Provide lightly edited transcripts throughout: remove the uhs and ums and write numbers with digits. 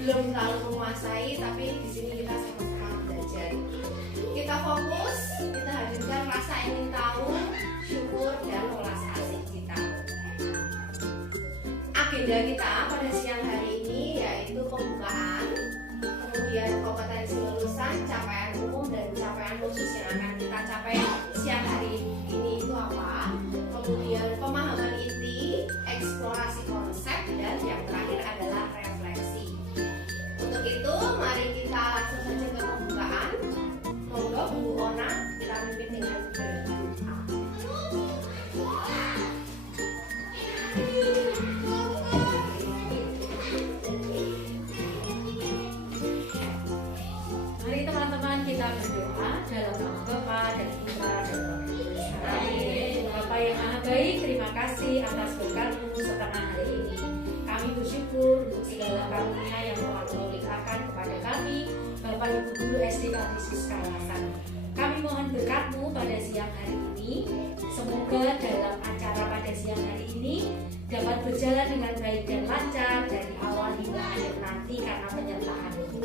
belum terlalu menguasai, tapi di sini kita sama-sama belajar. Kita fokus, kita hadirkan rasa ingin tahu, syukur, dan ulas asik kita. Agenda kita pada siang hari ini yaitu pembukaan, kemudian kompetensi lulusan, capaian umum, dan capaian khusus yang akan kita capai siang hari ini itu apa, kemudian pemahaman inti, eksplorasi konsep, dan yang terakhir adalah refleksi. Untuk itu mari kita langsung saja ke pembukaan. Monggo Bu Ona, kita pimpin dengan berdoa. Mari teman-teman kita berdoa dalam nama Bapa dan Putra dan Roh Kudus. Amin. Bapa yang Maha Baik, terima kasih atas berkat-Mu setengah hari ini. Kami bersyukur untuk segala karunia yang telah Kau limpahkan kepada kami, Bapak Ibu Guru SD Kanisius Kalasan. Kami mohon berkat-Mu pada siang hari ini. Semoga dalam acara pada siang hari ini dapat berjalan dengan baik dan lancar dari awal hingga akhir nanti karena penyertaan-Mu.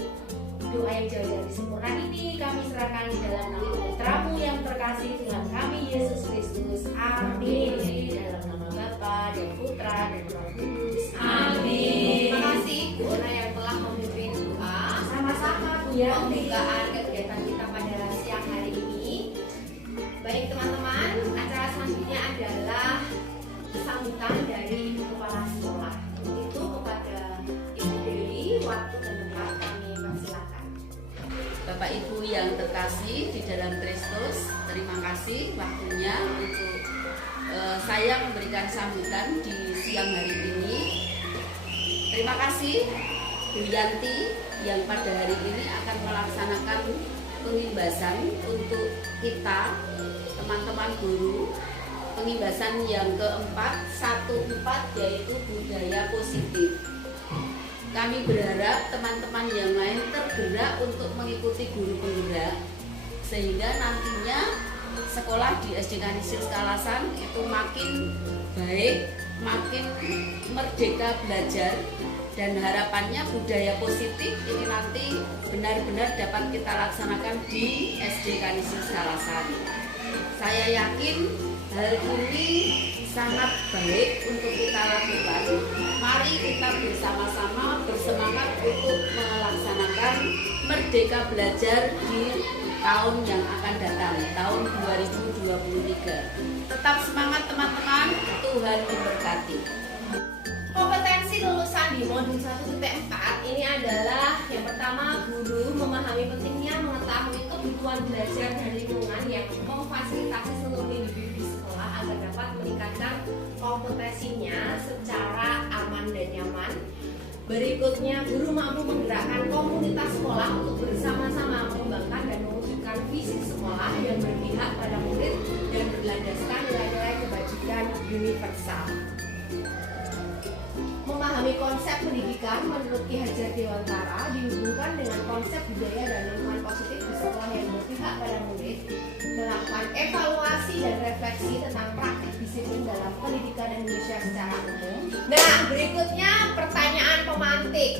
Doa yang jauh dari sempurna ini kami serahkan di dalam nama Putra-Mu yang terkasih, Tuhan kami Yesus Kristus. Amin. Dalam nama Bapa dan Putra dan Roh Kudus. Amin. Terima kasih Bu Ona yang telah memimpin doa. Sama-sama Bu ya. Pembukaan kegiatan kita pada siang hari ini. Baik teman-teman, acara selanjutnya adalah sambutan dari kepala sekolah. Itu kepada Ibu Dewi, waktu dan tempat kami persilakan. Bapak Ibu yang terkasih di dalam Kristus, terima kasih waktunya untuk saya memberikan sambutan di siang hari ini. Terima kasih Bu Yanti yang pada hari ini akan melaksanakan pengimbasan untuk kita teman-teman guru. Pengimbasan yang keempat, 14 yaitu budaya positif. Kami berharap teman-teman yang lain tergerak untuk mengikuti guru penggerak sehingga nantinya sekolah di SD Kanisius Kalasan itu makin baik, makin merdeka belajar, dan harapannya budaya positif ini nanti benar-benar dapat kita laksanakan di SD Kanisius Kalasan. Saya yakin hal ini sangat baik untuk kita lakukan. Mari kita bersama-sama bersemangat untuk melaksanakan Merdeka Belajar di tahun yang akan datang, tahun 2023. Tetap semangat teman-teman, Tuhan memberkati. Kompetensi lulusan di modul 1.4 ini adalah yang pertama, guru memahami pentingnya mengetahui kebutuhan belajar dan lingkungan yang memfasilitasi seluruh individu di sekolah agar dapat meningkatkan kompetensinya secara aman dan nyaman. Berikutnya, guru mampu menggerakkan komunitas sekolah untuk bersama-sama mengembangkan dan mewujudkan visi sekolah yang berpihak pada murid dan berlandaskan nilai-nilai kebajikan universal. Memahami konsep pendidikan menurut Ki Hajar Dewantara dihubungkan dengan konsep budaya dan lingkungan positif di sekolah yang berpihak pada murid, melakukan evaluasi dan refleksi tentang praktik disiplin dalam pendidikan Indonesia secara umum. Nah, berikutnya pertanyaan pemantik.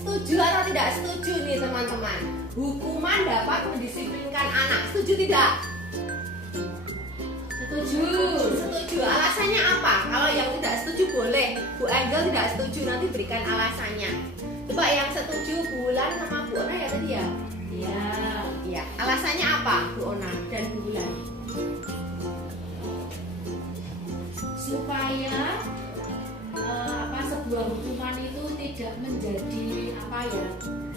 Setuju atau tidak setuju nih teman-teman? Hukuman dapat mendisiplinkan anak. Setuju tidak? Setuju. Setuju. Alasannya apa? Kalau yang tidak setuju boleh. Bu Angel tidak setuju, nanti berikan alasannya. Coba yang setuju Bu Ulan sama Bu Ona ya tadi ya? Iya. Iya. Alasannya apa Bu Ona dan Bu Ulan? Supaya sebuah hukuman itu tidak menjadi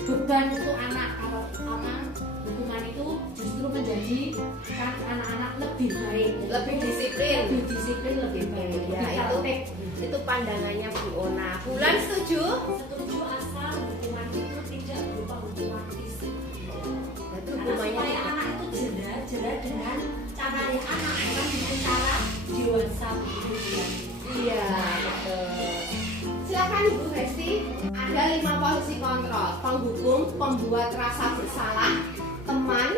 beban untuk anak. Kalau hukuman itu justru menjadikan anak-anak lebih baik, Lebih disiplin. lebih baik. Ya, itu pandangannya Bu Ona. Bu Ulan setuju? Setuju asal hukuman itu tidak berupa hukuman fisik. Itu Karena hukumannya supaya anak itu jera dengan cara yang anak, bukan dengan cara dewasa begitu ya. Iya, betul. Silakan Ibu Hesti. Ada 5 posisi kontrol: penghukum, pembuat rasa bersalah, teman,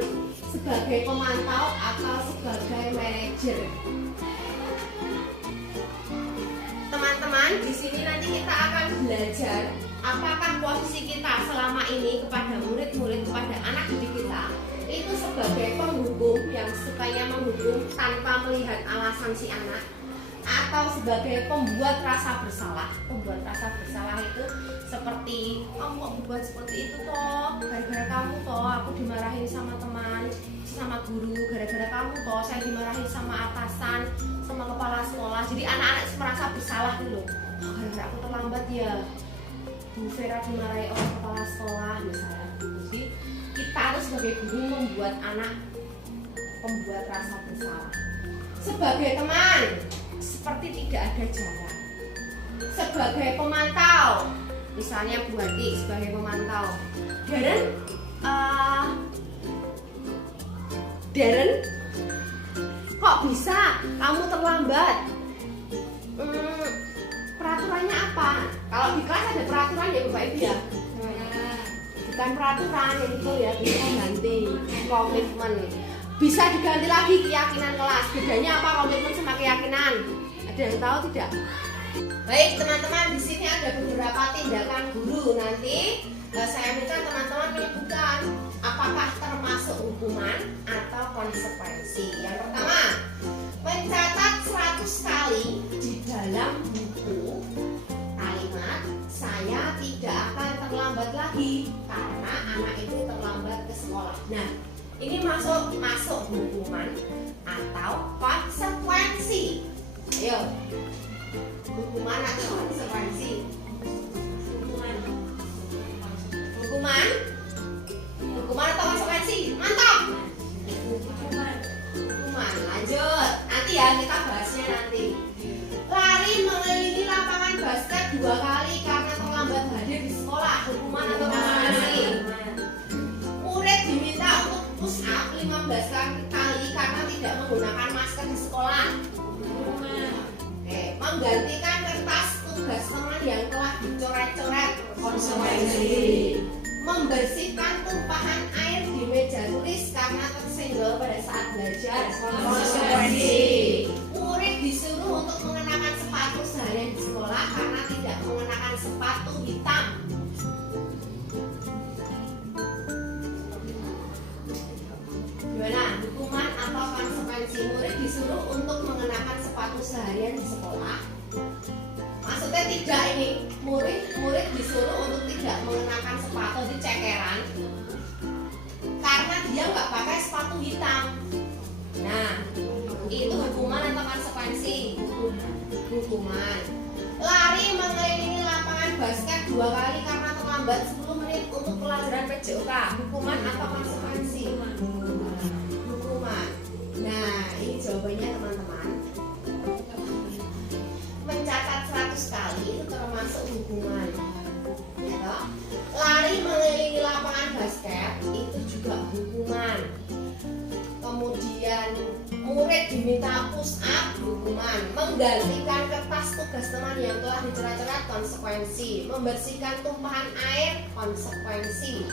sebagai pemantau, atau sebagai manajer. Teman-teman, di sini nanti kita akan belajar apakah posisi kita selama ini kepada murid-murid, kepada anak didik kita itu sebagai penghukum yang sukanya menghukum tanpa melihat alasan si anak, atau sebagai pembuat rasa bersalah. Pembuat rasa bersalah itu seperti kamu kok berbuat seperti itu toh, gara-gara kamu toh aku dimarahin sama teman, sama guru, gara-gara kamu toh saya dimarahin sama atasan, sama kepala sekolah. Jadi anak-anak merasa bersalah dulu. Oh, gara-gara aku terlambat ya Bu Vera dimarahi oleh kepala sekolah misalnya. Jadi kita harus sebagai guru membuat anak pembuat rasa bersalah. Sebagai teman seperti tidak ada jarak. Sebagai pemantau, misalnya Bu Hati sebagai pemantau, Darren, kok bisa kamu terlambat? Peraturannya apa? Kalau di kelas ada peraturan ya Bapak Ibu ya. Bukan peraturan itu ya, bisa ganti komitmen. Bisa diganti lagi keyakinan kelas. Bedanya apa komitmen sama keyakinan? Ada yang tahu tidak? Baik teman-teman, di sini ada beberapa tindakan guru. Nanti saya minta teman-teman menyebutkan apakah termasuk hukuman atau konsekuensi. Yang pertama, mencatat 100 kali di dalam buku kalimat saya tidak akan terlambat lagi karena anak itu terlambat ke sekolah. Nah, ini masuk hukuman atau konsekuensi. Ayo, hukuman atau konsekuensi? Hukuman atau konsekuensi? Mantap. Hukuman. Lanjut. Nanti ya kita bahasnya nanti. Lari mengelilingi lapangan basket 2 kali karena terlambat hadir di sekolah. Hukuman atau konsekuensi? Murid diminta untuk push up 15 kali karena tidak menggunakan masker di sekolah. Oke, menggantikan kertas tugas teman yang telah dicoret-coret. Konsekuensi. Membersihkan tumpahan air di meja tulis karena tersenggol pada saat belajar. Konsekuensi. Murid disuruh untuk mengenakan sepatu seharian di sekolah karena tidak mengenakan sepatu hitam. Gimana? Hukuman atau konsekuensi? Murid disuruh untuk mengenakan sepatu seharian di sekolah. Maksudnya tidak ini, murid disuruh untuk tidak mengenakan sepatu di cekeran karena dia nggak pakai sepatu hitam. Nah, itu hukuman atau konsekuensi? Hukuman. Lari mengelilingi lapangan basket 2 kali karena terlambat 10 menit untuk pelajaran PJOK. Hukuman atau konsekuensi? Hukuman. Nah, ini jawabannya teman-teman. Mencatat 100 kali itu termasuk hukuman. Ya toh? Lari mengelilingi lapangan basket itu juga hukuman. Kemudian murid diminta push up, hukuman. Menggantikan kertas tugas teman yang telah dicoret-coret, konsekuensi. Membersihkan tumpahan air, konsekuensi.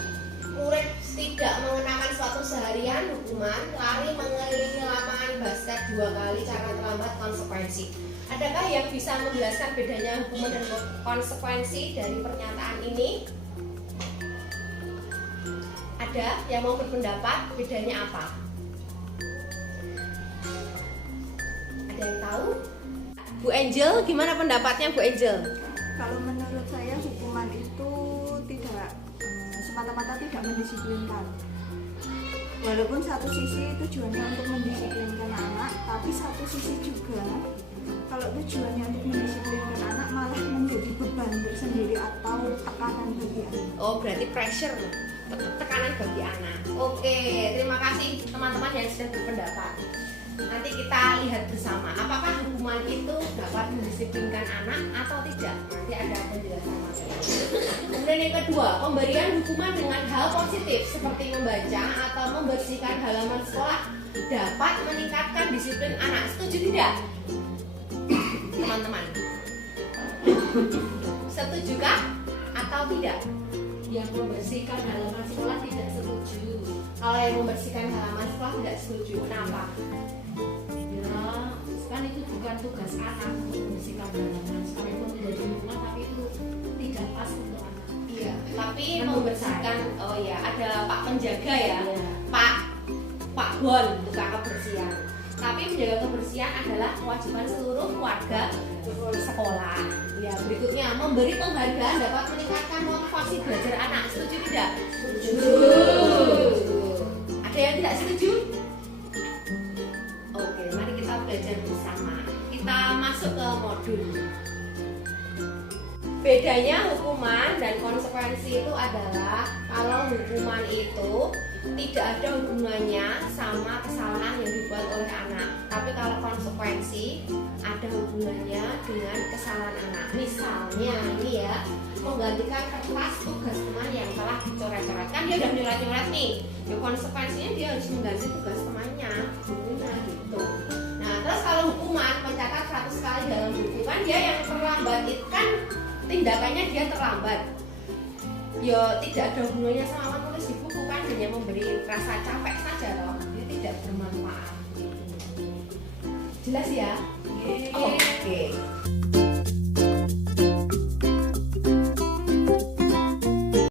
Murid tidak mengenakan sepatu seharian, hukuman. Lari mengelilingi lapangan basket 2 kali karena terlambat, konsekuensi. Adakah yang bisa menjelaskan bedanya hukuman dan konsekuensi dari pernyataan ini? Ada yang mau berpendapat bedanya apa? Ada yang tahu? Bu Angel, gimana pendapatnya Bu Angel? Kalau menurut saya hukuman itu tidak semata-mata tidak mendisiplinkan. Walaupun satu sisi tujuannya untuk mendisiplinkan anak, tapi satu sisi juga kalau tujuannya untuk mendisiplinkan anak malah menjadi beban tersendiri atau tekanan bagi anak. Oh, berarti pressure, tekanan bagi anak. Oke, terima kasih teman-teman yang sudah berpendapat. Nanti kita lihat bersama apakah hukuman itu dapat mendisiplinkan anak atau tidak. Nanti ada penjelasan masing-masing. Kemudian yang kedua, pemberian hukuman dengan hal positif seperti membaca atau membersihkan halaman sekolah dapat meningkatkan disiplin anak. Setuju tidak? Teman-teman, setujukah atau tidak? Yang membersihkan halaman sekolah tidak setuju. Kalau yang membersihkan halaman sekolah tidak setuju, kenapa? Ya, kan itu bukan tugas anak untuk membersihkan halaman. Sekalipun tidak di rumah, tapi itu tidak pas untuk anak. Iya. Tapi Menu membersihkan, oh ya ada Pak penjaga ya, Iya. Pak Bon bukan kebersihan. Tapi menjaga kebersihan adalah kewajiban seluruh warga sekolah. Ya, berikutnya memberi penghargaan dapat meningkatkan motivasi belajar anak. Setuju tidak? Setuju. Ada yang tidak setuju? Oke, mari kita belajar bersama. Kita masuk ke modul. Bedanya hukuman dan konsekuensi itu adalah kalau hukuman itu tidak ada hubungannya sama kesalahan yang dibuat oleh anak. Tapi kalau konsekuensi ada hubungannya dengan kesalahan anak. Misalnya ini ya, menggantikan kertas tugas teman yang telah dicoret-coret. Kan dia udah nyoret-nyoret nih. Ya konsekuensinya dia harus mengganti tugas temannya, bukunya gitu. Nah, terus kalau hukuman mencatat 100 kali dalam buku, kan dia yang terlambat itu kan tindakannya dia terlambat. Ya tidak ada hubungannya sama tulis di buku, kan hanya memberi rasa capek saja loh. Dia tidak bermanfaat. Jelas ya? Oke.